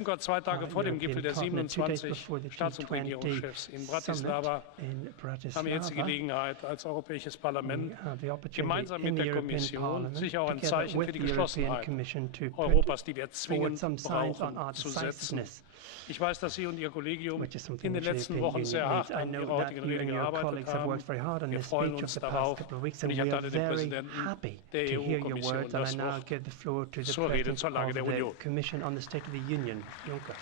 Juncker 2 Tage vor dem Gipfel der 27 Staats- und Regierungschefs in Bratislava haben wir jetzt die Gelegenheit, als Europäisches Parlament gemeinsam mit der Kommission sicher auch ein Zeichen für die Geschlossenheit Europas, die wir zwingend brauchen, zu setzen. Ich weiß, dass Sie und Ihr Kollegium in den letzten Wochen sehr hart an Ihrer heutigen Rede gearbeitet haben. Wir freuen uns darauf und ich erteile dem Präsidenten der EU-Kommission das Wort zur Rede zur Lage der Union. Juncker.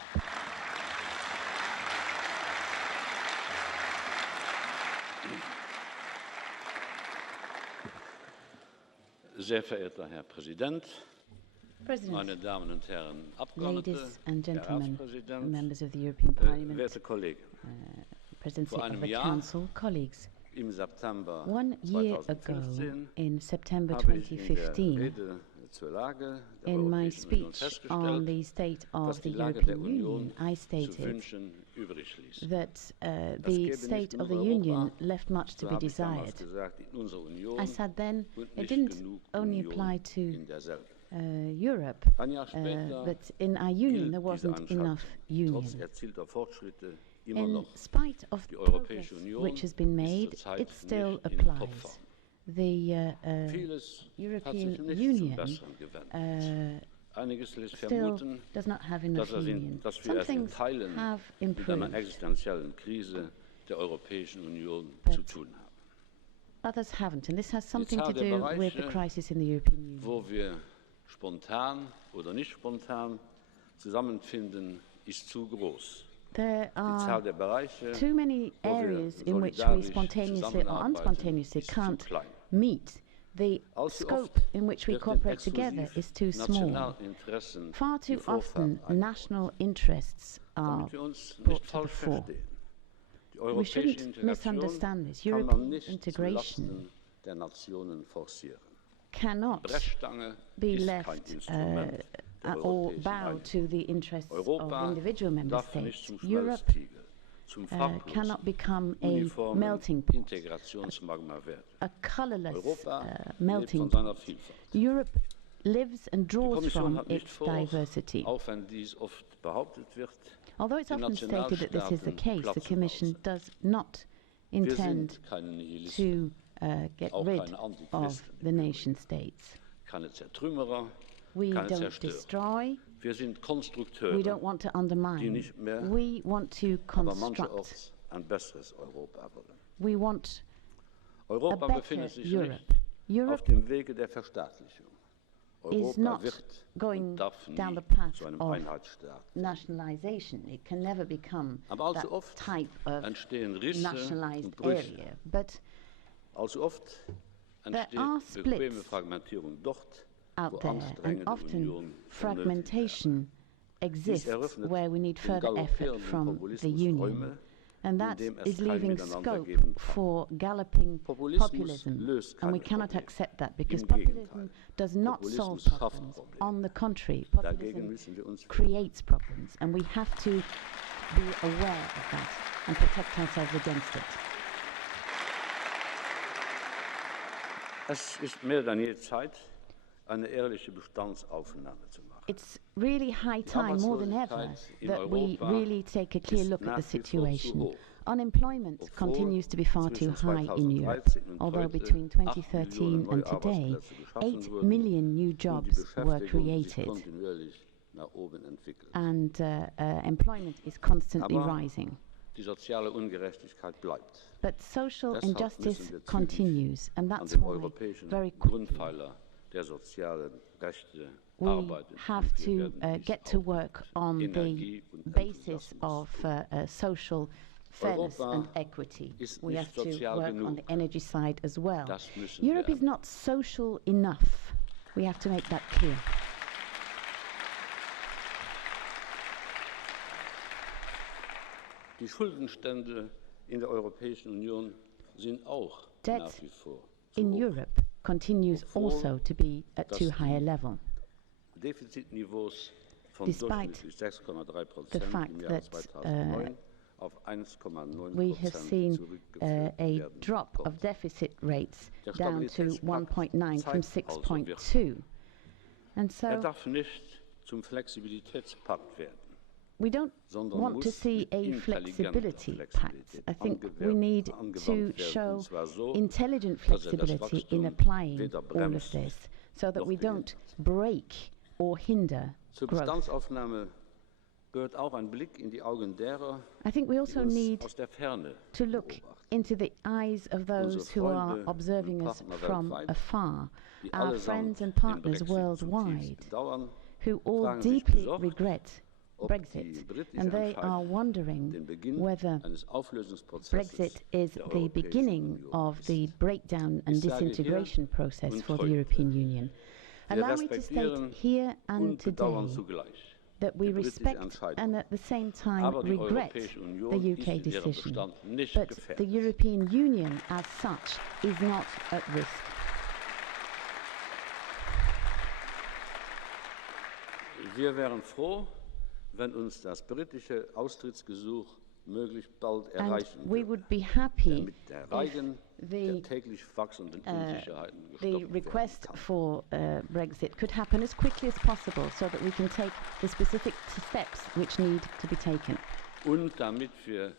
Sehr verehrter Herr Präsident, meine Damen und Herren Abgeordnete, ladies and Herr gentlemen, Ratspräsident, members of the European Parliament, werte Kollegen, Presidency vor of einem the Jahr, Council, colleagues. im September 1 year ago, 2015, in September habe ich in der 2015, Rede zur Lage der in my Europäischen Union speech on the festgestellt, state dass of die the Lage der European Union Union, I zu stated wünschen übrig ließ. that Das the gäbe state nicht of the nur Union Europa, left much to so be habe ich damals desired. gesagt, in unserer Union I said then und it nicht didn't genug only Union apply to in derselben. Europe, Ein Jahr später but in our union there gilt diese wasn't enough Einschätzung trotz union. erzielter Fortschritte immer In noch. spite of Die progress Europäische Union which has been ist made, zurzeit it still nicht in applies. Topform. The Vieles hat European sich nicht zum Union Besseren gewendet. Einiges lässt still vermuten, does not have enough union. dass wir Some es in things Teilen have mit einer improved. existenziellen Krise der Europäischen Union zu tun haben. Others haven't, and this has something Zahl to der do with the Bereiche, crisis in the European Union. Wo wir spontan oder nicht spontan zusammenfinden, ist zu groß. There Die Zahl are der Bereiche, too many wo wir areas in which we solidarisch spontaneously or zusammenarbeiten, unspontaneously ist zu can't klein. meet. The Allzu scope oft in which we wird den cooperate together exklusiv is too small. Nationalinteressen Far die too Vorfahrt often, eingeräumt. national interests are Damit wir uns brought nicht to the falsch fore. verstehen. Die We europäische shouldn't Integration misunderstand this. kann man European nicht integration zulasten der Nationen forcieren. cannot Brechstange be ist left kein Instrument der or europäischen bow Einigung. to the interests of Europa individual member darf nicht states. zum Europe Schmelztiegel, zum cannot farblosen, become a uniformen melting pot, Integrationsmagma werden. a colorless Europa lebt melting von seiner pot. Vielfalt. Europe lives and Die draws Kommission from hat nicht its vor, diversity. auch wenn dies oft behauptet wird, Although it's die often stated that this is the Nationalstaaten case, the platzen Commission aus. does not Wir intend sind keine Nihilisten, to get auch rid keine of Antichristen. the nation states. keine Zertrümmerer, We keine don't Zerstörer. destroy, Wir sind we Konstrukteure, don't want to die undermine, nicht mehr, we want to aber construct. mancherorts ein besseres Europa wollen. We want a Europa better befindet sich Europe. nicht auf Europe dem Wege der Verstaatlichung. is Europa not wird going und darf nie down the path zu einem of Einheitsstaat. nationalization. It can never become Aber allzu that oft type of entstehen Risse nationalized und Brüche. area. But Allzu oft entsteht are bequeme splits Fragmentierung dort, wo out there, and anstrengende often Union fragmentation exists eröffnet where we need dem further effort galoppierenden from the Populismus Union. Räume, And that in dem es is kein leaving Miteinander scope geben kann. for galloping Populismus populism. löst And we keine cannot Probleme. accept that because Im populism Gegenteil. does not solve Populismus schafft problems. Probleme. On the contrary, Dagegen populism müssen wir uns creates problems. And we have to be aware of that and protect ourselves against it. Es ist mehr denn je Zeit, eine ehrliche Bestandsaufnahme zu machen. It's really high time, more than ever, that we really take a clear look at the situation. Unemployment continues to be far too high in Europe, although between 2013 and today, 8 million new jobs were created, and employment is constantly rising. Die soziale Ungerechtigkeit bleibt. But social Deshalb injustice müssen wir zügig continues, and an that's dem why europäischen very quickly Grundpfeiler der sozialen Rechte we arbeiten. have Und wir to werden dies get to auch work on Energie the und basis Enthusiasmus of social fairness Europa and equity. ist We nicht have to sozial work on genug. the energy side as well. Das müssen wir Europe is ändern. not social enough. We have to make that clear. Die Schuldenstände in der Europäischen Union sind auch Debt nach wie vor zu in hoch. Europe continues also to be at too high a level. Defizitniveaus von Despite durchschnittlich 6,3% the fact im Jahr that, 2009 auf 1,9% We have seen zurückgeführt a werden drop of konnte. deficit rates Der down to Stabilitätspakt 1.9 from zeigt also 6.2. And so darf nicht zum Flexibilitätspakt werden. we don't want to see a flexibility pact. I think we need to show intelligent flexibility in applying all of this so that we don't break or hinder growth. I think we also need to look into the eyes of those who are observing us from afar, our friends and partners worldwide, who all deeply regret Brexit, and they are wondering whether Brexit is the beginning of the breakdown and disintegration process for the European Union. Allow me to state here and today that we respect and at the same time regret the UK decision, but the European Union as such is not at risk. Wir wären froh, wenn uns das britische Austrittsgesuch möglichst bald erreichen we would be happy if the request for Brexit could happen as quickly as possible so that we can take the specific steps which need to be taken. Und damit für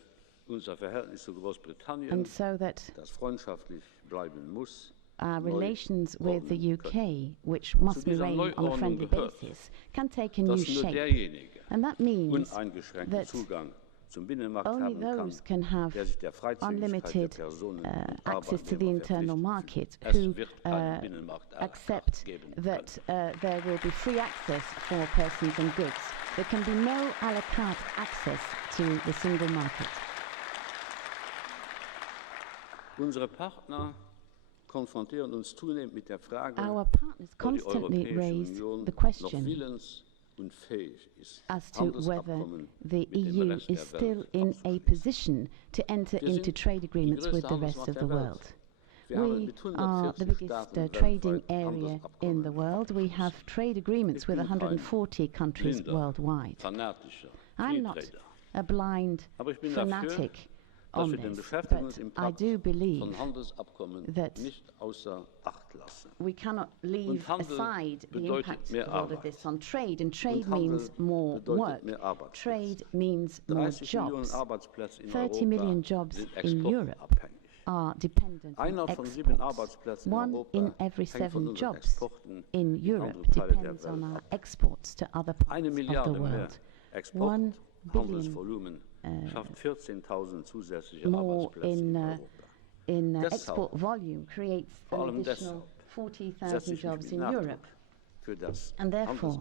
unser Verhältnis zu Großbritannien, and so that das freundschaftlich bleiben muss, our relations with the UK, which must remain on a friendly basis, can take a new shape. And that means that only those can have unlimited access to the internal market who accept that there will be free access for persons and goods. There can be no a la carte access to the single market. Our partners constantly raise the question as to whether the EU is still in a position to enter into trade agreements with the rest of the world. We are the biggest trading area in the world. We have trade agreements with 140 countries worldwide. I'm not a blind fanatic on this, but I do believe that we cannot leave aside the impact of all of this on trade, and trade means more work. Trade means more jobs. 30 million jobs in Europe are dependent on exports. 1 in every 7 jobs in Europe depends on our exports to other parts of the world. 1 billion more in export volume creates an additional 40,000 jobs in Europe. And therefore,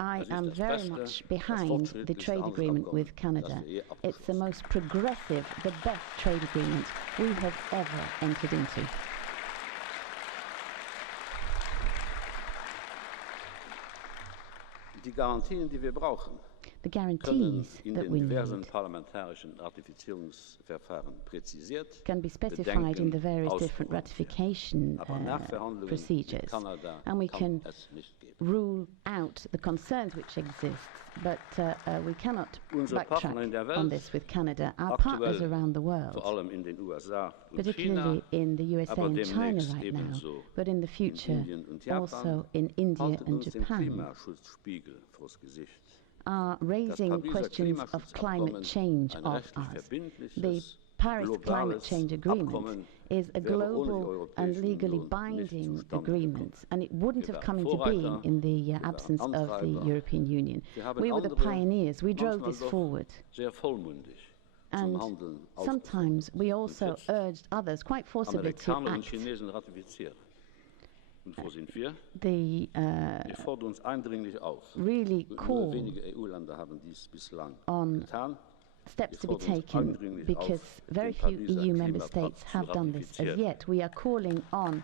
I am very much behind the trade agreement with Canada. It's the most progressive, the best trade agreement we have ever entered into. Die Garantien, die wir brauchen, the guarantees that we need can be specified in the various different ratification procedures, and we can rule out the concerns which exist, but we cannot backtrack on this with Canada. Our partners around the world, particularly in the USA and China right now, but in the future also in India and Japan, are raising questions of climate change of us. The Paris Climate Change Agreement is a global and legally binding agreement, and it wouldn't have come into being in the absence of the European Union. We were the pioneers. We drove this forward. And sometimes we also urged others quite forcibly to act. They really call on steps to be taken because very few EU member states have done this as yet. We are calling on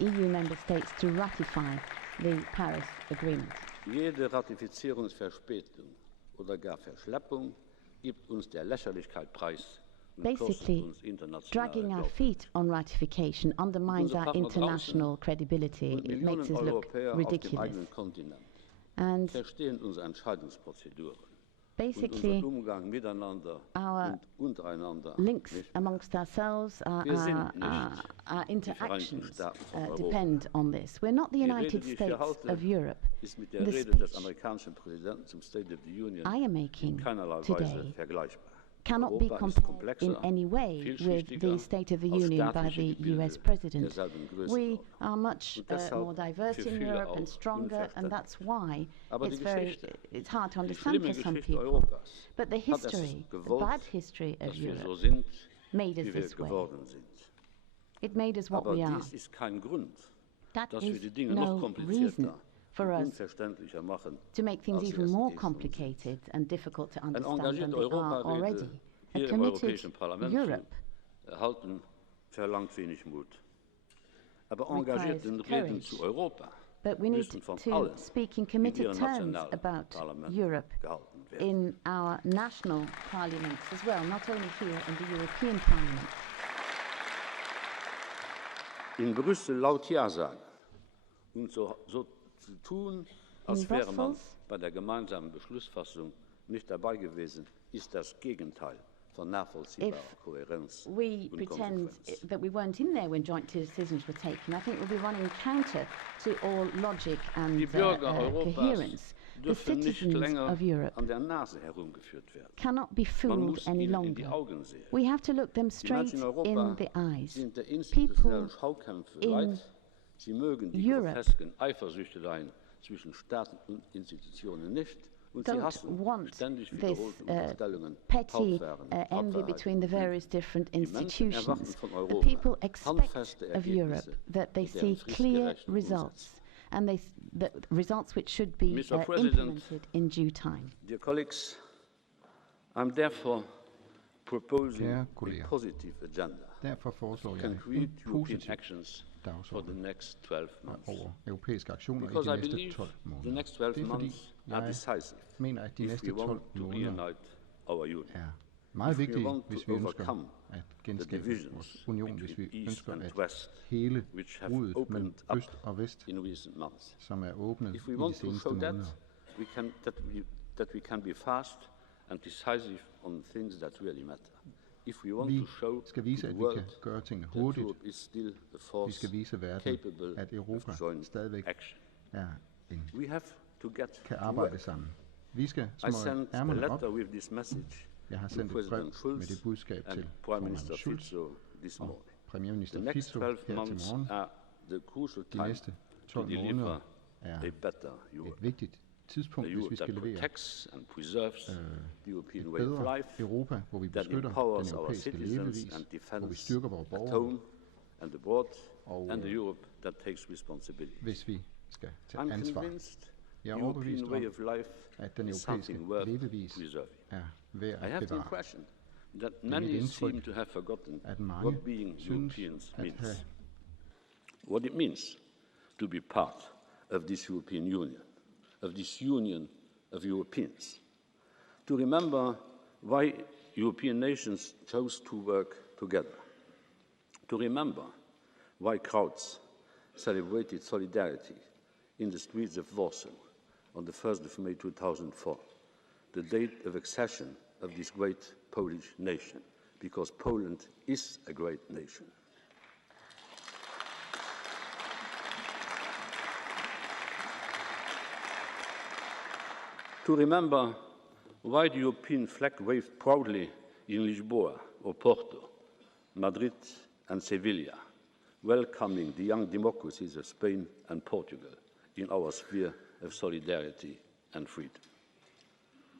EU member states to ratify the Paris Agreement. Jede Ratifizierungsverspätung oder gar Verschleppung gibt uns der Lächerlichkeit preis. Basically, dragging our feet on ratification undermines our international credibility. It makes us look ridiculous. And basically, our links amongst ourselves, our interactions depend on this. We're not the United States of Europe. ist mit der Rede des amerikanischen Präsidenten zum State of the Union I am making in keinerlei Weise today vergleichbar. cannot be compared in any way with the State of the Union by the US President. We are much more diverse in Europe and stronger, and that's why it's hard to understand for some people. But the history, the bad history of Europe, made us this way. It made us what we are. That is no reason for us to make things even more complicated and difficult to understand than they are already. A committed Europe verlangt wenig Mut. Aber engagierten Reden zu Europa but we need to speak in committed terms about Europe in our national parliaments as well, not only here in the European Parliament. In Brüssel laut Ja sagen und so zu tun, als wäre man bei der gemeinsamen Beschlussfassung nicht dabei gewesen, ist das Gegenteil von nachvollziehbarer Kohärenz. If we pretend that we weren't in there when joint decisions were taken, I think we'll be running counter to all logic and coherence. The citizens of Europe cannot be fooled any longer. We have to look them straight in the eyes. People in Europe don't want this petty envy between the various different institutions. The people expect of Europe that they see clear results, and the results which should be implemented in due time. Dear colleagues, I'm therefore proposing a positive agenda. Concrete European actions for the next 12 months. Because I believe the next 12 months are decisive if we want to reunite our union. If we want to overcome the divisions between East and West, which have opened up in recent months. If we want to show that we can be fast and decisive on things that really matter. If we want to show the world that Europe is still a force capable of joint action, we have to get to work. I sent a letter with this message to President Schulz and Prime Minister Fico this morning. The next 12 months are the crucial time to deliver a better Europe. A Europe that protects and preserves the European way of life, that empowers our citizens and defends at home and abroad, and a Europe that takes responsibility. I'm convinced the European way of life is something worth preserving. I have the impression that many seem to have forgotten what being Europeans means. What it means to be part of this European Union, of this union of Europeans. To remember why European nations chose to work together. To remember why crowds celebrated solidarity in the streets of Warsaw on the 1st of May 2004, the date of accession of this great Polish nation, because Poland is a great nation. To remember why the European flag waved proudly in Lisboa or Porto, Madrid and Sevilla, welcoming the young democracies of Spain and Portugal in our sphere of solidarity and freedom.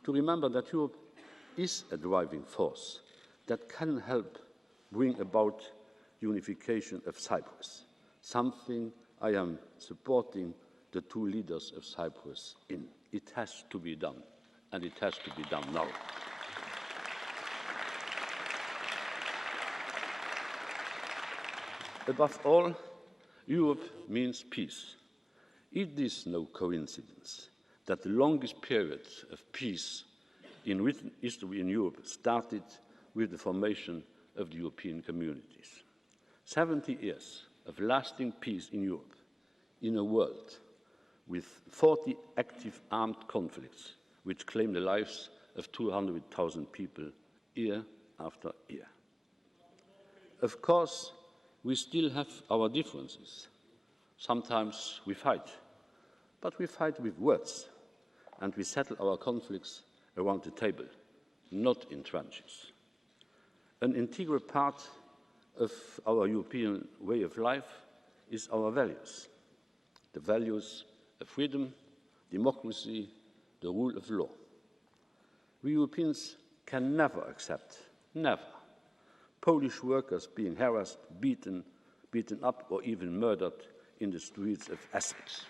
To remember that Europe is a driving force that can help bring about unification of Cyprus, something I am supporting the two leaders of Cyprus in. It has to be done, and it has to be done now. Above all, Europe means peace. It is no coincidence that the longest period of peace in written history in Europe started with the formation of the European communities. 70 years of lasting peace in Europe, in a world with 40 active armed conflicts which claim the lives of 200,000 people year after year. Of course, we still have our differences. Sometimes we fight. But we fight with words, and we settle our conflicts around the table, not in trenches. An integral part of our European way of life is our values, the values of freedom, democracy, the rule of law. We Europeans can never accept, never, Polish workers being harassed, beaten up, or even murdered in the streets of Essex.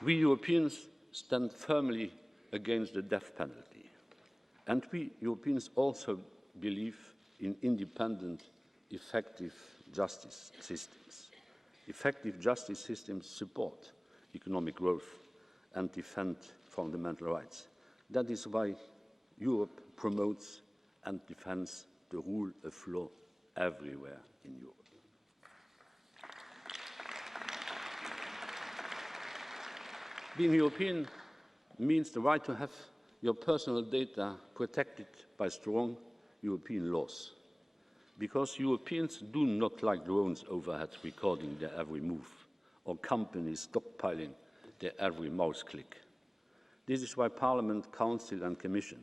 We Europeans stand firmly against the death penalty. And we Europeans also believe in independent, effective justice systems. Effective justice systems support economic growth and defend fundamental rights. That is why Europe promotes and defends the rule of law everywhere in Europe. Being European means the right to have your personal data protected by strong European laws. Because Europeans do not like drones overhead recording their every move, or companies stockpiling their every mouse click. This is why Parliament, Council and Commission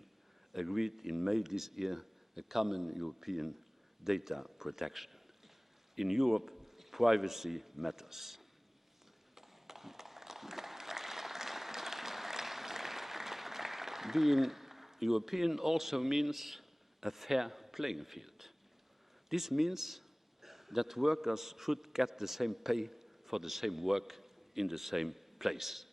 agreed in May this year a common European data protection. In Europe, privacy matters. Being European also means a fair playing field. This means that workers should get the same pay for the same work in the same place.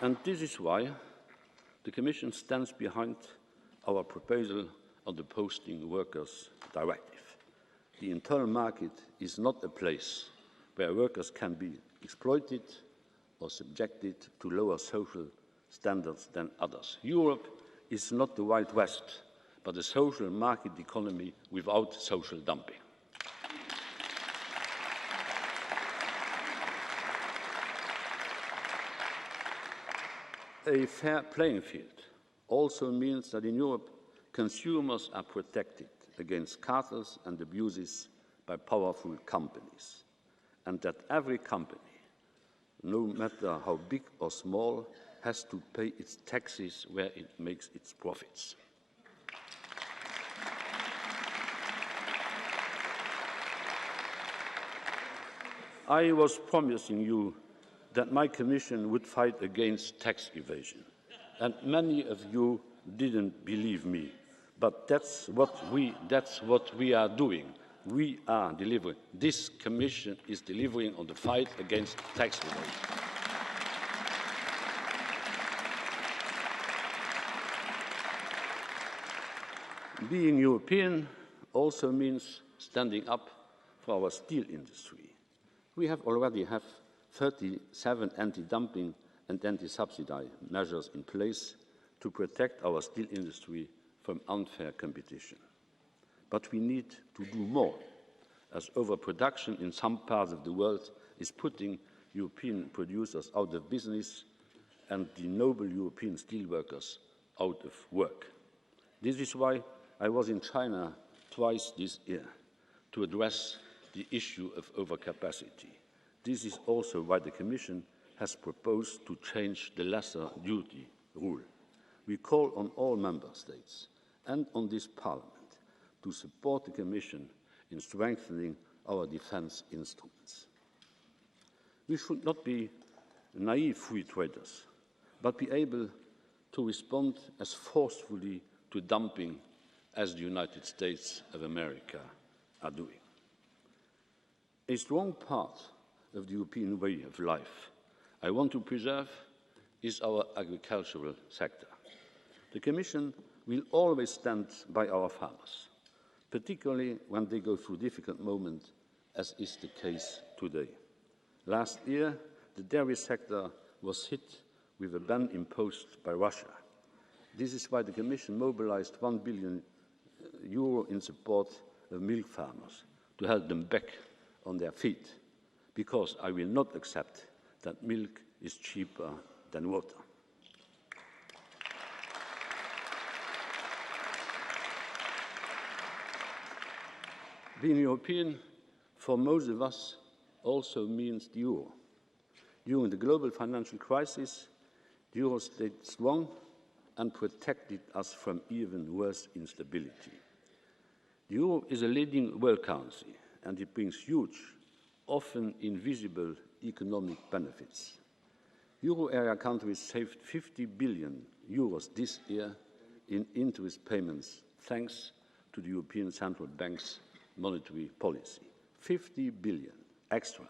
And this is why the Commission stands behind our proposal on the Posting Workers Directive. The internal market is not a place where workers can be exploited or subjected to lower social standards than others. Europe is not the Wild West, but a social market economy without social dumping. A fair playing field also means that in Europe, consumers are protected against cartels and abuses by powerful companies, and that every company, no matter how big or small, has to pay its taxes where it makes its profits. I was promising you that my Commission would fight against tax evasion, and many of you didn't believe me, but that's what we are doing. We are delivering. This Commission is delivering on the fight against tax evasion. Being European also means standing up for our steel industry. We already have 37 anti-dumping and anti-subsidy measures in place to protect our steel industry from unfair competition. But we need to do more, as overproduction in some parts of the world is putting European producers out of business and the noble European steelworkers out of work. This is why I was in China twice this year to address the issue of overcapacity. This is also why the Commission has proposed to change the lesser duty rule. We call on all Member States and on this Parliament to support the Commission in strengthening our defence instruments. We should not be naive free traders, but be able to respond as forcefully to dumping as the United States of America are doing. A strong part of the European way of life I want to preserve is our agricultural sector. The Commission will always stand by our farmers, particularly when they go through difficult moments, as is the case today. Last year, the dairy sector was hit with a ban imposed by Russia. This is why the Commission mobilized €1 billion in support of milk farmers to help them back on their feet. because I will not accept that milk is cheaper than water. Being European, for most of us, also means the euro. During the global financial crisis, the euro stayed strong and protected us from even worse instability. The euro is a leading world currency, and it brings huge, often invisible economic benefits. Euro area countries saved 50 billion euros this year in interest payments, thanks to the European Central Bank's monetary policy. 50 billion extra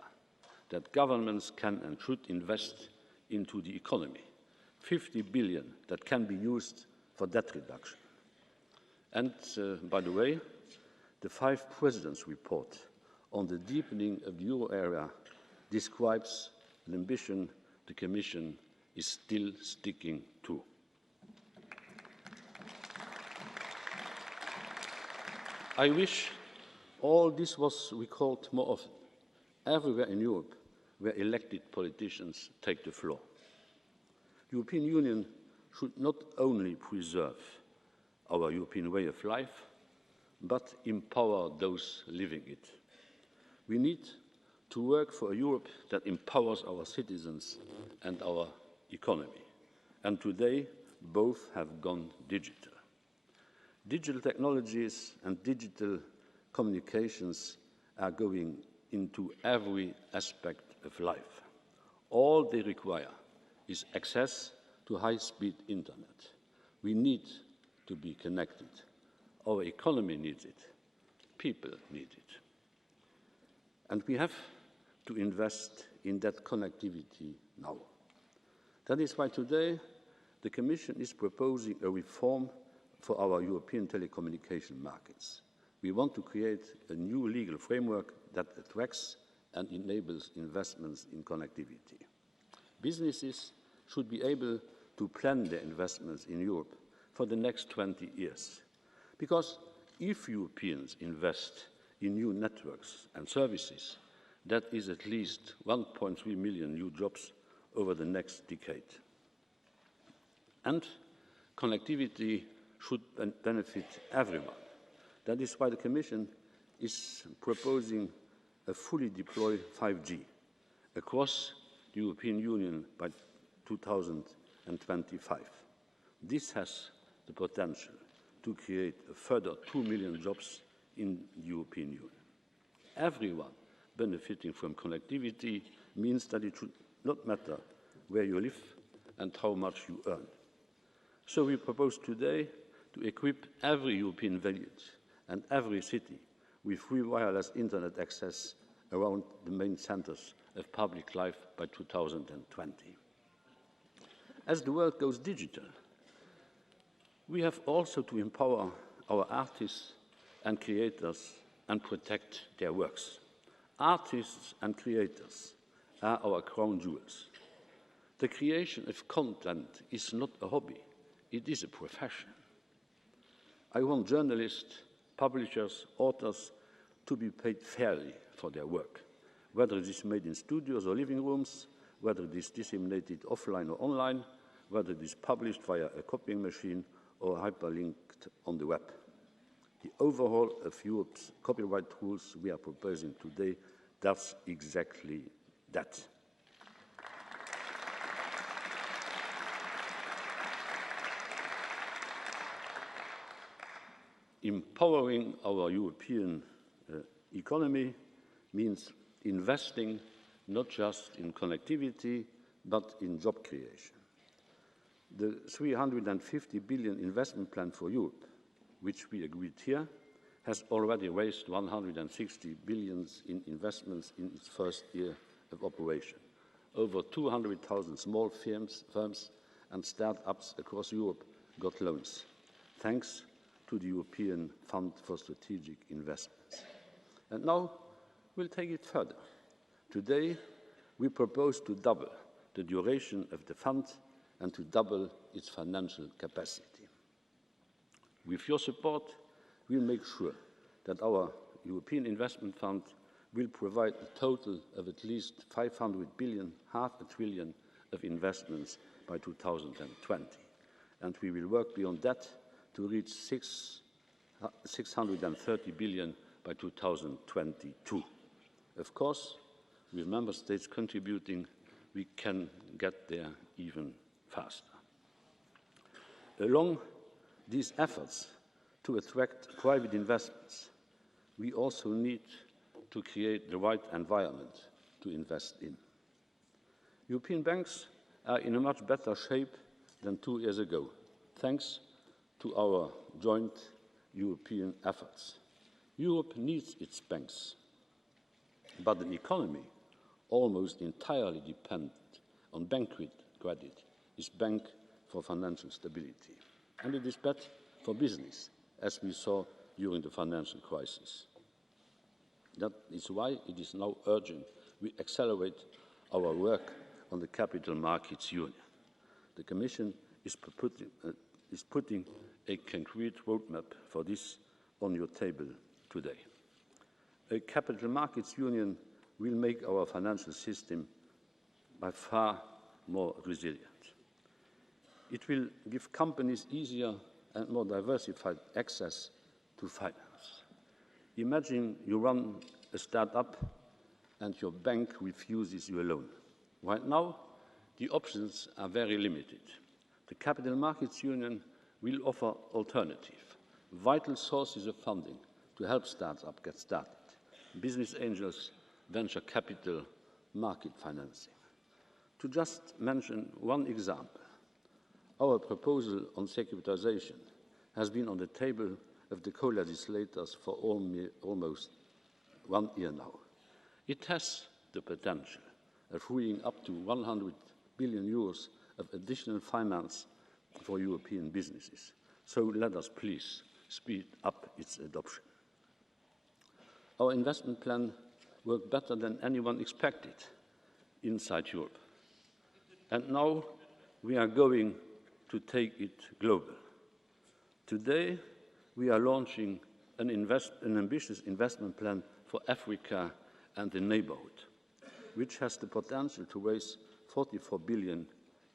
that governments can and should invest into the economy. 50 billion that can be used for debt reduction. And, by the way, the 5 Presidents' report on the deepening of the euro area describes an ambition the Commission is still sticking to. I wish all this was recalled more often, everywhere in Europe where elected politicians take the floor. The European Union should not only preserve our European way of life, but empower those living it. We need to work for a Europe that empowers our citizens and our economy. And today, both have gone digital. Digital technologies and digital communications are going into every aspect of life. All they require is access to high-speed internet. We need to be connected. Our economy needs it. People need it. And we have to invest in that connectivity now. That is why today the Commission is proposing a reform for our European telecommunication markets. We want to create a new legal framework that attracts and enables investments in connectivity. Businesses should be able to plan their investments in Europe for the next 20 years. Because if Europeans invest in new networks and services, that is at least 1.3 million new jobs over the next decade. And connectivity should benefit everyone. That is why the Commission is proposing a fully deployed 5G across the European Union by 2025. This has the potential to create a further 2 million jobs in the European Union. Everyone benefiting from connectivity means that it should not matter where you live and how much you earn. So we propose today to equip every European village and every city with free wireless internet access around the main centers of public life by 2020. As the world goes digital, we have also to empower our artists and creators and protect their works. Artists and creators are our crown jewels. The creation of content is not a hobby, it is a profession. I want journalists, publishers, authors to be paid fairly for their work, whether it is made in studios or living rooms, whether it is disseminated offline or online, whether it is published via a copying machine or hyperlinked on the web. The overhaul of Europe's copyright rules we are proposing today does exactly that. Empowering our European economy means investing not just in connectivity, but in job creation. The 350 billion investment plan for Europe, which we agreed here, has already raised 160 billion in investments in its first year of operation. Over 200,000 small firms and start-ups across Europe got loans, thanks to the European Fund for Strategic Investments. And now we'll take it further. Today, we propose to double the duration of the fund and to double its financial capacity. With your support, we'll make sure that our European Investment Fund will provide a total of at least 500 billion, half a trillion of investments by 2020. And we will work beyond that to reach 630 billion by 2022. Of course, with member states contributing, we can get there even faster. Along these efforts to attract private investments, we also need to create the right environment to invest in. European banks are in a much better shape than 2 years ago, thanks to our joint European efforts. Europe needs its banks, but an economy almost entirely dependent on bank credit is bank for financial stability. And it is bad for business, as we saw during the financial crisis. That is why it is now urgent we accelerate our work on the Capital Markets Union. The Commission is putting a concrete roadmap for this on your table today. A Capital Markets Union will make our financial system by far more resilient. It will give companies easier and more diversified access to finance. Imagine you run a startup and your bank refuses you a loan. Right now, the options are very limited. The Capital Markets Union will offer alternative, vital sources of funding to help startups get started. Business angels, venture capital, market financing. To just mention one example, our proposal on securitization has been on the table of the co-legislators for almost 1 year now. It has the potential of freeing up to 100 billion euros of additional finance for European businesses. So let us please speed up its adoption. Our investment plan worked better than anyone expected inside Europe. And now we are going to take it global. Today, we are launching an ambitious investment plan for Africa and the neighborhood, which has the potential to raise 44 billion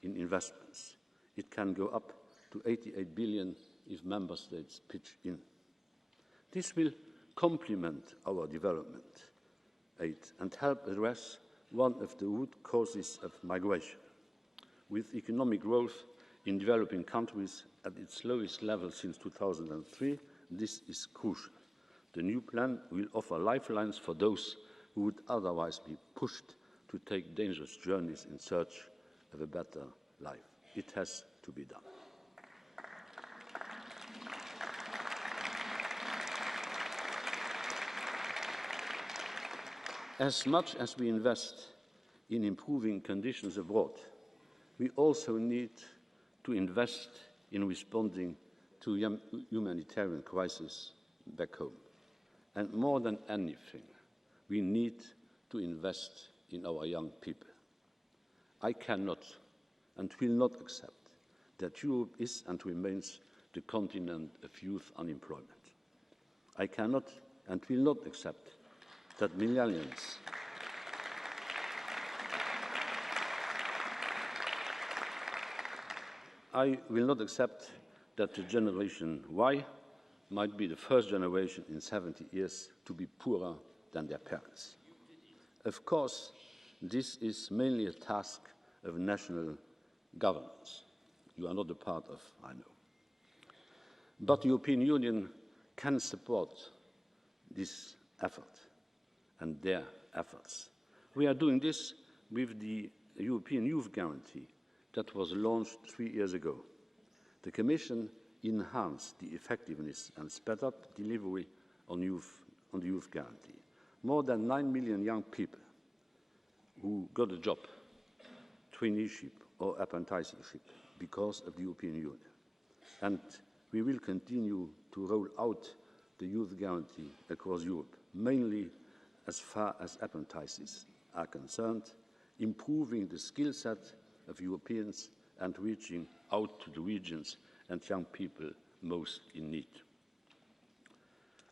in investments. It can go up to 88 billion if member states pitch in. This will complement our development aid and help address one of the root causes of migration. With economic growth in developing countries at its lowest level since 2003, this is crucial. The new plan will offer lifelines for those who would otherwise be pushed to take dangerous journeys in search of a better life. It has to be done. As much as we invest in improving conditions abroad, we also need to invest in responding to humanitarian crisis back home. And more than anything, we need to invest in our young people. I cannot and will not accept that Europe is and remains the continent of youth unemployment. I cannot and will not accept that millennials I will not accept that the Generation Y might be the first generation in 70 years to be poorer than their parents. Of course, this is mainly a task of national governments. You are not a part of, I know. But the European Union can support this effort and their efforts. We are doing this with the European Youth Guarantee that was launched 3 years ago. The Commission enhanced the effectiveness and sped up delivery on the Youth Guarantee. More than 9 million young people who got a job, traineeship or apprenticeship because of the European Union. And we will continue to roll out the Youth Guarantee across Europe, mainly as far as apprentices are concerned, improving the skill set of Europeans and reaching out to the regions and young people most in need.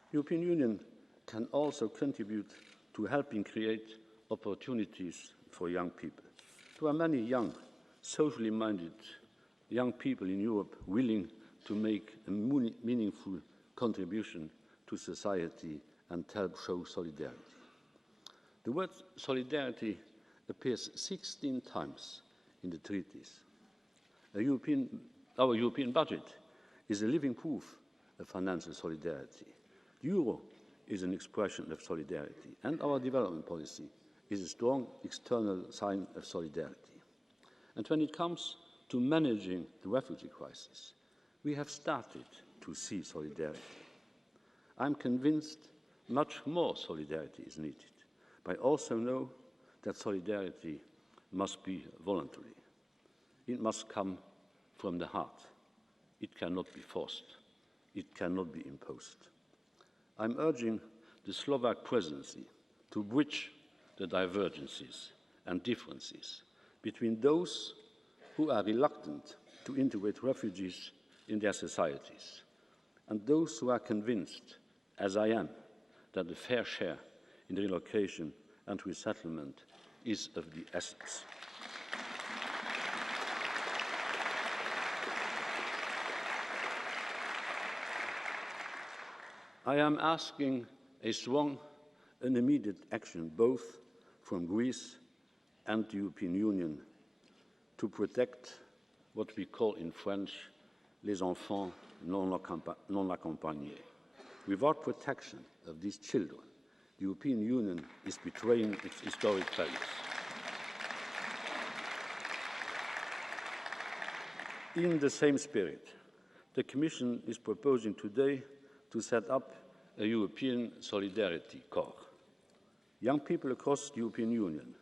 The European Union can also contribute to helping create opportunities for young people. There are many young, socially minded young people in Europe willing to make a meaningful contribution to society and help show solidarity. The word solidarity appears 16 times in the treaties. Our European budget is a living proof of financial solidarity. The euro is an expression of solidarity, and our development policy is a strong external sign of solidarity. And when it comes to managing the refugee crisis, we have started to see solidarity. I'm convinced much more solidarity is needed, but I also know that solidarity must be voluntary. It must come from the heart. It cannot be forced. It cannot be imposed. I'm urging the Slovak presidency to bridge the divergences and differences between those who are reluctant to integrate refugees in their societies and those who are convinced, as I am, that a fair share in relocation and resettlement is of the essence. I am asking a strong and immediate action both from Greece and the European Union to protect what we call in French les enfants non accompagnés. Without protection of these children, the European Union is betraying its historic values. In the same spirit, the Commission is proposing today to set up a European Solidarity Corps. Young people across the European Union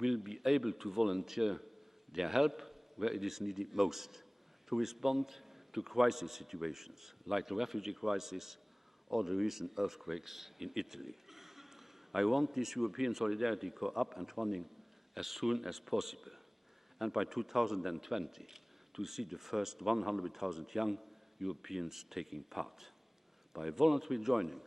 will be able to volunteer their help where it is needed most to respond to crisis situations like the refugee crisis or the recent earthquakes in Italy. I want this European Solidarity Corps up and running as soon as possible, and by 2020 to see the first 100,000 young Europeans taking part. By voluntarily joining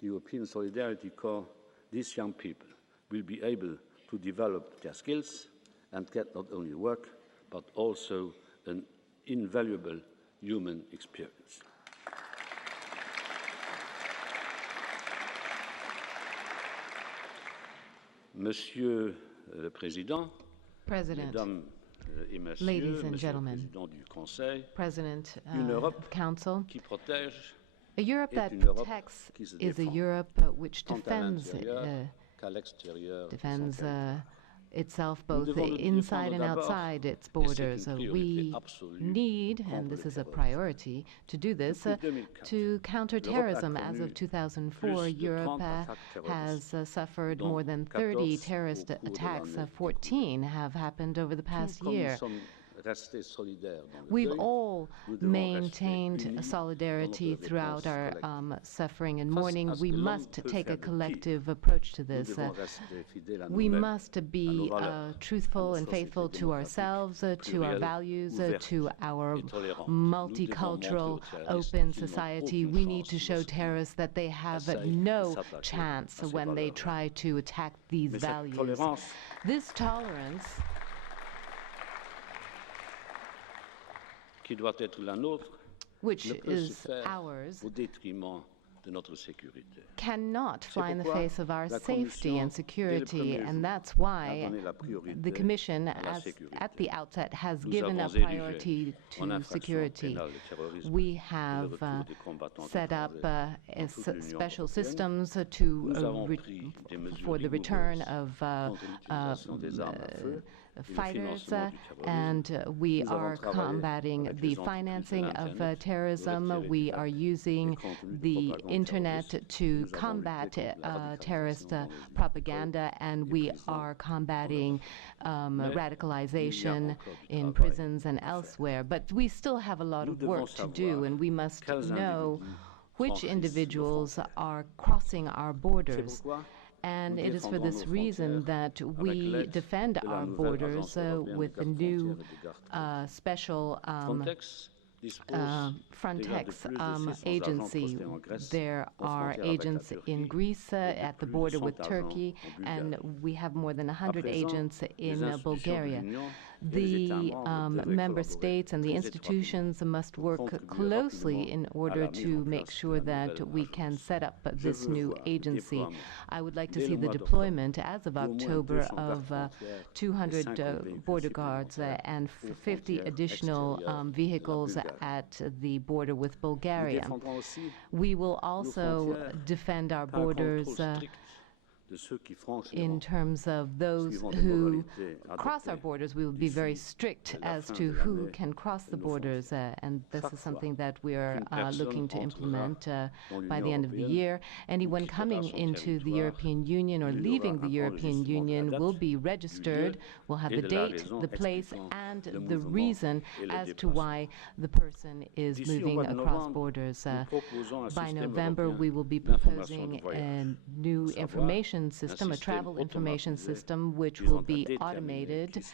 the European Solidarity Corps, these young people will be able to develop their skills and get not only work, but also an invaluable human experience. Monsieur le Président, Mesdames et Messieurs, ladies and Monsieur gentlemen, le Président du Conseil, President une Europe of Council, qui protège a Europe that une Europe protects qui se is a défend, Europe which tant à defends l'intérieur qu'à l'extérieur de son defends territoire. itself both devons nous inside and défendre d'abord, outside its et c'est une borders. priorité We absolue, need, and contre this le is a terrorisme. priority, to do this Depuis 2004, to counter l'Europe a terrorism. As connu of 2004, plus de Europe 30 attaques has terroristes, suffered dont more than 14 30 au terrorist cours de attacks. l'année 14 have happened over the past Tout comme year. nous sommes restés solidaires dans le We've deuil, all nous devons maintained rester unis solidarity dans notre throughout réponse our collective. suffering and Face mourning. à ce We que l'homme must peut take faire a de pire, collective approach to nous this. devons rester fidèles à We nous-mêmes, must à nos be valeurs, truthful à and nos faithful sociétés to démocratiques, ourselves, to our plurielles, values, ouvertes to our et tolérantes. Nous devons multicultural, montrer aux terroristes open qu'ils n'ont society. aucune We need chance to show lorsqu'ils terrorists that they have essayent de no s'attaquer chance à ces when they valeurs-là. try to attack these Mais cette values. tolérance This tolerance qui doit être la nôtre which ne peut se is faire ours au détriment de notre sécurité. cannot fly in the pourquoi face of our la safety Commission, and dès le security, premier and jour, that's a why donné la priorité the Commission, à la as sécurité. at the outset, has Nous given a avons érigé priority en to infraction security. pénale le terrorisme We et le have retour des combattants set up étrangers dans toute l'Union special européenne. systems Nous avons pris des mesures for the return rigoureuses of contre l'utilisation des armes à feu et le fighters, financement du terrorisme. and we Nous avons are travaillé combating avec the les entreprises de financing of l'Internet pour terrorism. retirer We du are web using les contenus de the propagande internet terroriste. to Nous avons combat lutté contre la terrorist radicalisation dans les propaganda, and et we prisons are en combating Mais radicalization il y a encore du in travail prisons and à faire. elsewhere. But we still have a lot Nous of devons work to do, savoir and we must quels know individus which franchissent nos individuals frontières. are crossing our C'est borders. pourquoi And nous it is for défendrons this nos reason frontières that avec we l'aide defend de la our nouvelle borders Agence européenne with des the gardes new frontières et des gardes côtes. special Frontex Frontex agency. There are agents in Greece at the border with Turkey, and we have more than 100 agents in Bulgaria. The member states and the institutions must work closely in order to make sure that we can set up this new agency. I would like to see the deployment, as of October, of 200 border guards and 50 additional vehicles at the border with Bulgaria. We will also defend our borders in terms of those who cross our borders. We will be very strict as to who can cross the borders, and this is something that we are looking to implement by the end of the year. Anyone coming into the European Union or leaving the European Union will be registered, will have the date, the place, and the reason as to why the person is moving across borders. By November, we will be proposing a new information system, a travel information system, which will be automated.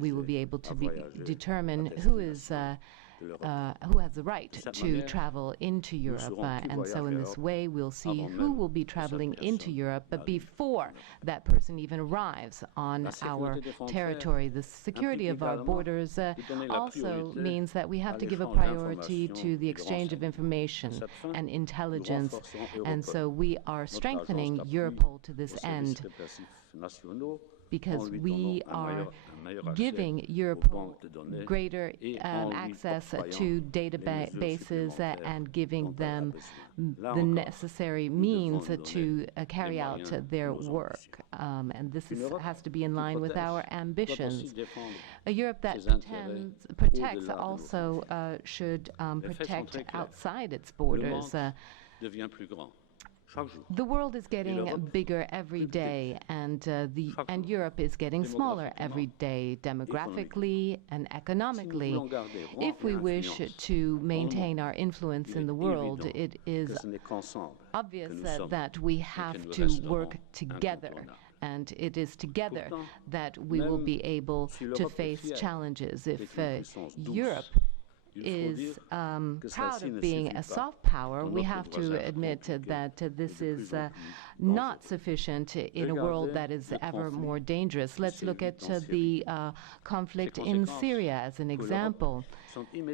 We will be able to determine who has the right to travel into Europe. And so in this way, we'll see who will be traveling into Europe before that person even arrives on our territory. The security of our borders also means that we have to give a priority to the exchange of information and intelligence. And so we are strengthening Europol to this end, because we are giving Europol greater access to databases and giving them the necessary means to carry out their work. And this has to be in line with our ambitions. A Europe that protects also should protect outside its borders. The world is getting bigger every day, and Europe is getting smaller every day, demographically and economically. If we wish to maintain our influence in the world, it is obvious that we have to work together. And it is together that we will be able to face challenges. If Europe is proud of being a soft power, we have to admit that this is not sufficient in a world that is ever more dangerous. Let's look at the conflict in Syria as an example.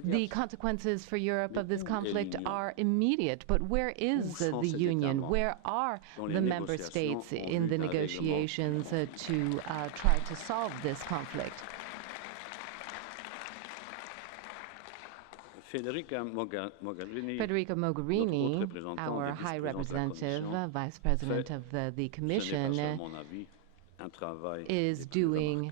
The consequences for Europe of this conflict are immediate, but where is the Union? Where are the member states in the negotiations to try to solve this conflict? Federica Mogherini, our High Representative, Vice President of the Commission, is doing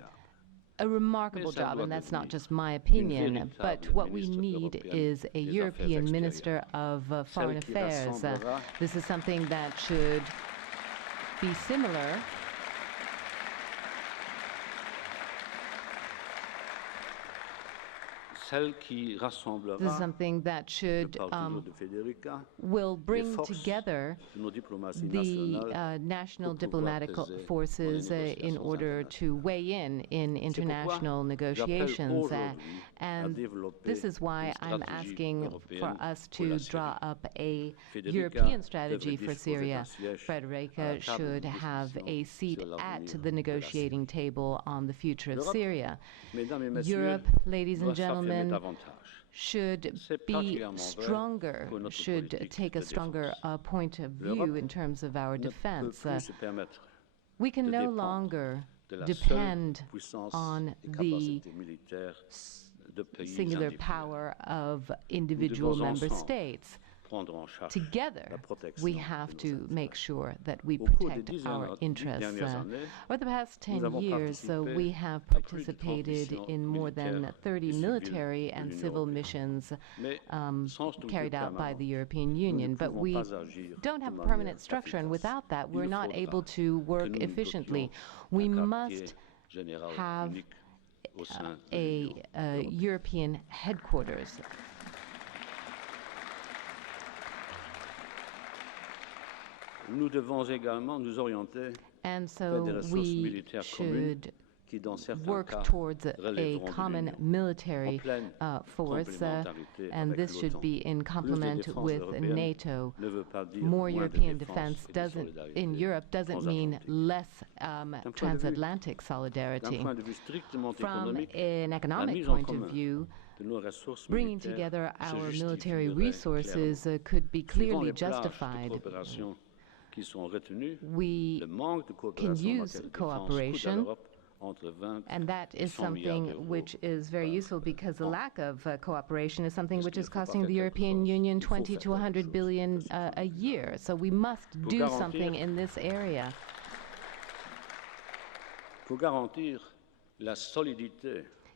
a remarkable job, and that's not just my opinion, but what we need is a European Minister of Foreign Affairs. This is something that should be similar This is something that will bring together the national diplomatic forces in order to weigh in international negotiations. And this is why I'm asking for us to draw up a European strategy for Syria. Frederica should have a seat at the negotiating table on the future of Syria. Europe, ladies and gentlemen, should be stronger, should take a stronger point of view in terms of our defense. We can no longer depend on the singular power of individual member states. Together, we have to make sure that we protect our interests. Over the past 10 years, we have participated in more than 30 military and civil missions carried out by the European Union. But we don't have a permanent structure, and without that, we're not able to work efficiently. We must have a European headquarters. And so we should work towards a common military force, and this should be in complement with NATO. More European defense in Europe doesn't mean less transatlantic solidarity. From an economic point of view, bringing together our military resources could be clearly justified. We can use cooperation, and that is something which is very useful, because the lack of cooperation is something which is costing the European Union 20 to 100 billion a year. So we must do something in this area.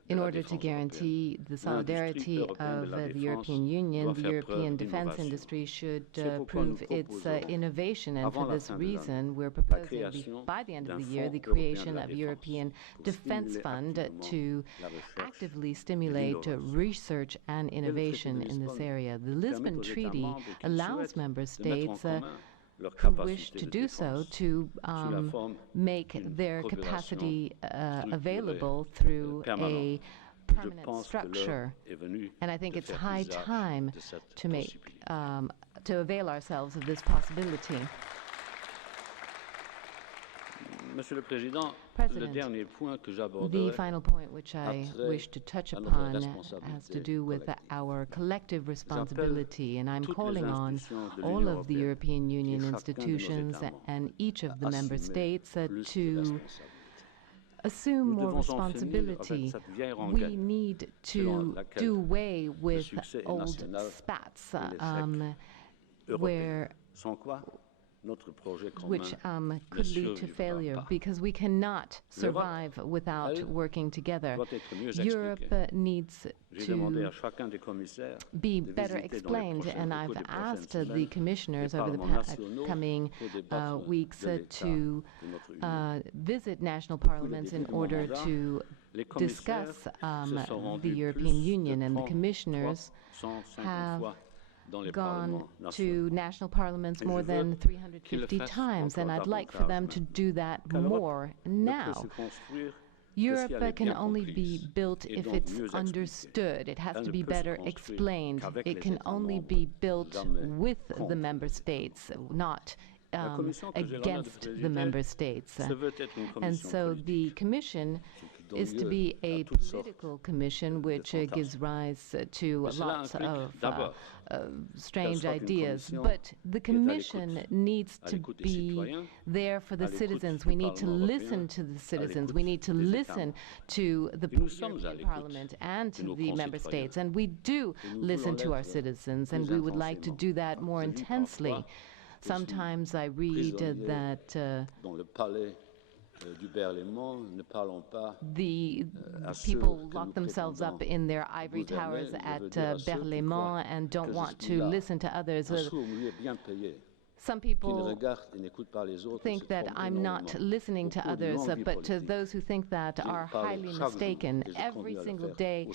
In order to guarantee the solidarity of the European Union, the European defense industry should prove its innovation. And for this reason, we're proposing by the end of the year the creation of a European Defense Fund to actively stimulate research and innovation in this area. The Lisbon Treaty allows member states who wish to do so to make their capacity available through a permanent structure. And I think it's high time to make to avail ourselves of this possibility. President, the final point which I wish to touch upon has to do with our collective responsibility, and I'm calling on all of the European Union institutions and each of the member states to assume more responsibility. We need to do away with old spats which could lead to failure, because we cannot survive without working together. Europe needs to be better explained, and I've asked the commissioners over the coming weeks to visit national parliaments in order to discuss the European Union, and the commissioners have gone to national parliaments more than 350 times, and I'd like for them to do that more now. Europe can only be built if it's understood. It has to be better explained. It can only be built with the member states, not against the member states. And so the Commission is to be a political commission which gives rise to lots of strange ideas. But the Commission needs to be there for the citizens. We need to listen to the citizens. We need to listen to the European Parliament and to the member states. And we do listen to our citizens, and we would like to do that more intensely. Sometimes I read that the people lock themselves up in their ivory towers at Berlaymont and don't want to listen to others. Some people think that I'm not listening to others, but to those who think that are highly mistaken. Every single day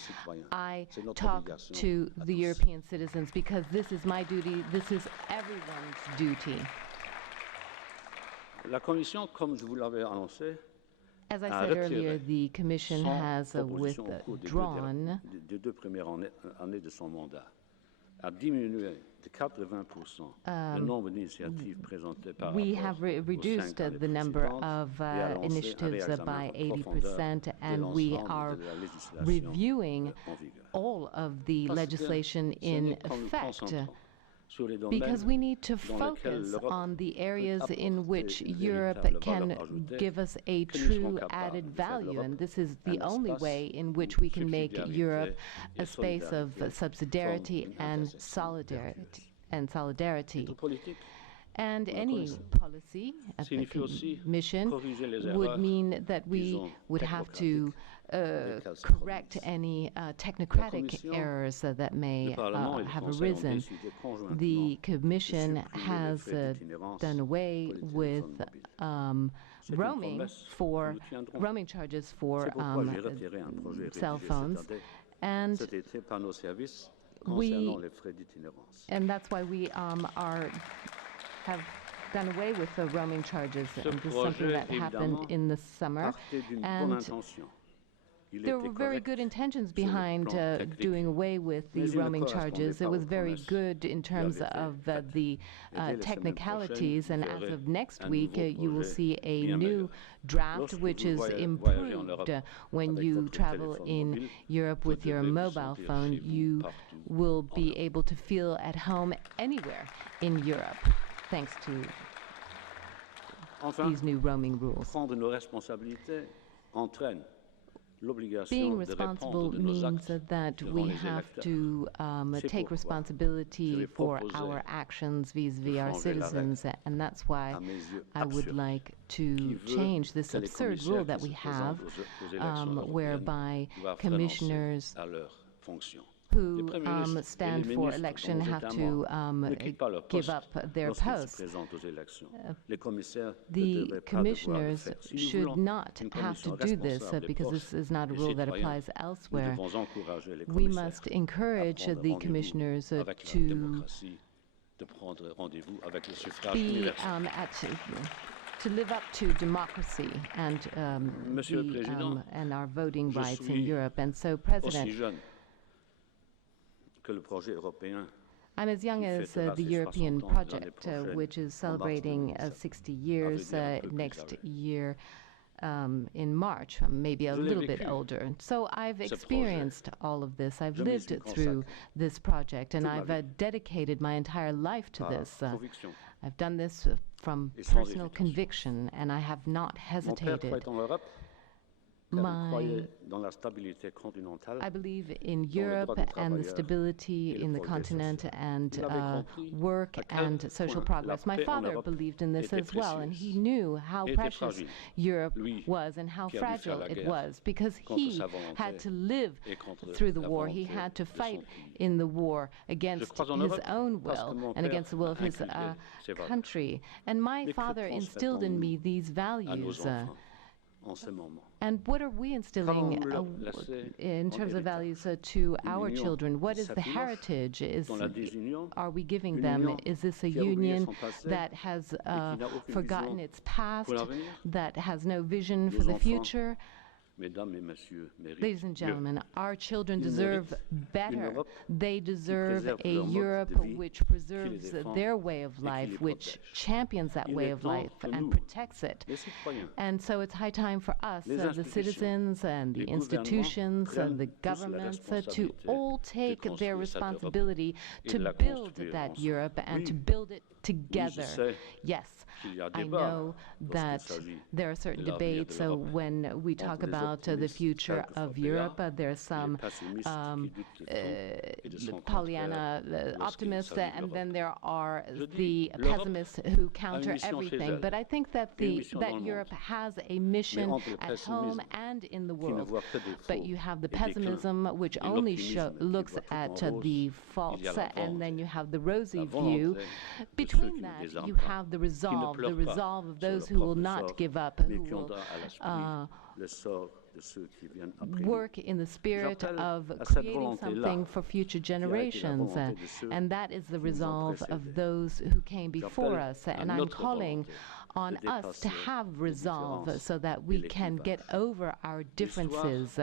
I talk to the European citizens, because this is my duty, this is everyone's duty. As I said earlier, the Commission has withdrawn we have reduced the number of initiatives by 80%, and we are reviewing all of the legislation in effect, because we need to focus on the areas in which Europe can give us a true added value, and this is the only way in which we can make Europe a space of subsidiarity and solidarity. And any policy at the Commission would mean that we would have to correct any technocratic errors that may have arisen. The Commission has done away with roaming charges for cell phones, and that's why we have done away with the roaming charges. And this is something that happened in the summer. And there were very good intentions behind doing away with the roaming charges. It was very good in terms of the technicalities, and as of next week, you will see a new draft which is improved. When you travel in Europe with your mobile phone, you will be able to feel at home anywhere in Europe, thanks to these new roaming rules. Being responsible means that we have to take responsibility for our actions vis-à-vis our citizens, and that's why I would like to change this absurd rule that we have, whereby commissioners who stand for election have to give up their posts. The commissioners should not have to do this because this is not a rule that applies elsewhere. We must encourage the commissioners to live up to democracy and our voting rights in Europe. And so, President, I'm as young as the European project, which is celebrating 60 years next year in March, maybe a little bit older. So I've experienced all of this. I've lived through this project, and I've dedicated my entire life to this. I've done this from personal conviction, and I have not hesitated. I believe in Europe and the stability in the continent and work and social progress. My father believed in this as well, and he knew how precious Europe was and how fragile it was, because he had to live through the war. He had to fight in the war against his own will and against the will of his country. And my father instilled in me these values. And what are we instilling in terms of values to our children? What is the heritage? Are we giving them? Is this a union that has forgotten its past, that has no vision for the future? Ladies and gentlemen, our children deserve better. They deserve a Europe which preserves their way of life, which champions that way of life and protects it. And so it's high time for us, the citizens and the institutions and the governments, to all take their responsibility to build that Europe and to build it together. Yes, I know that there are certain debates when we talk about the future of Europe. There are some Pollyanna optimists, and then there are the pessimists who counter everything. But I think that that Europe has a mission at home and in the world. But you have the pessimism, which only looks at the faults, and then you have the rosy view. Between that, you have the resolve of those who will not give up, who will work in the spirit of creating something for future generations. And that is the resolve of those who came before us. And I'm calling on us to have resolve so that we can get over our differences.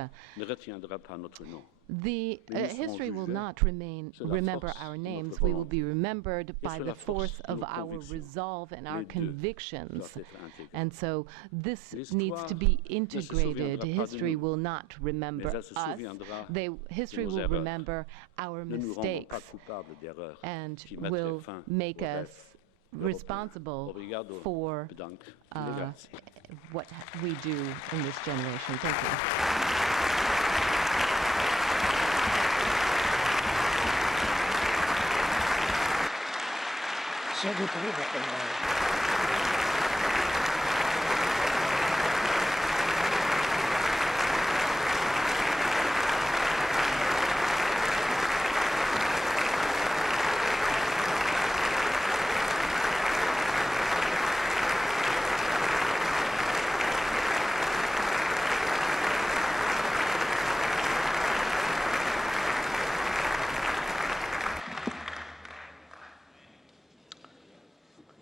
The history will not remember our names. We will be remembered by the force of our resolve and our convictions. And so this needs to be integrated. History will not remember us. History will remember our mistakes and will make us responsible for what we do in this generation. Thank you. Sehr gute Rede.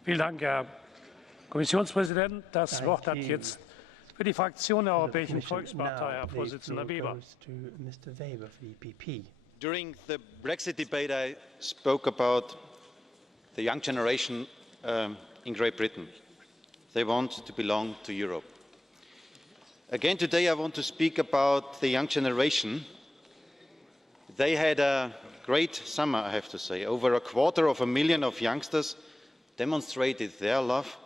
Vielen Dank, Herr Kommissionspräsident, das Wort hat jetzt für die Fraktion der Europäischen Volkspartei Herr Vorsitzender Weber. During the Brexit debate, I spoke about the young generation in Great Britain. They want to belong to Europe. Again today, I want to speak about the young generation. They had a great summer, I have to say. Over 250,000 of youngsters demonstrated their love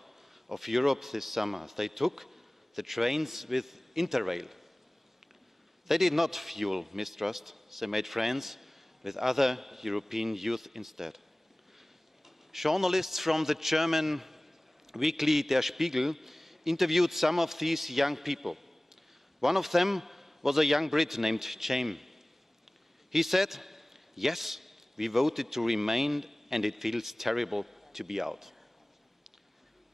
of Europe this summer. They took the trains with Interrail. They did not fuel mistrust. They made friends with other European youth instead. Journalists from the German weekly Der Spiegel interviewed some of these young people. One of them was a young Brit named James. He said, "Yes, we voted to remain and it feels terrible to be out."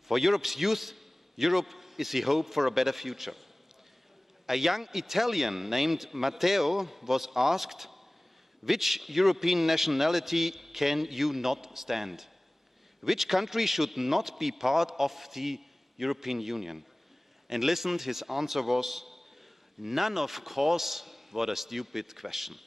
For Europe's youth, Europe is the hope for a better future. A young Italian named Matteo was asked, "Which European nationality can you not stand? Which country should not be part of the European Union?" And listened, his answer was, "None, of course." What a stupid question.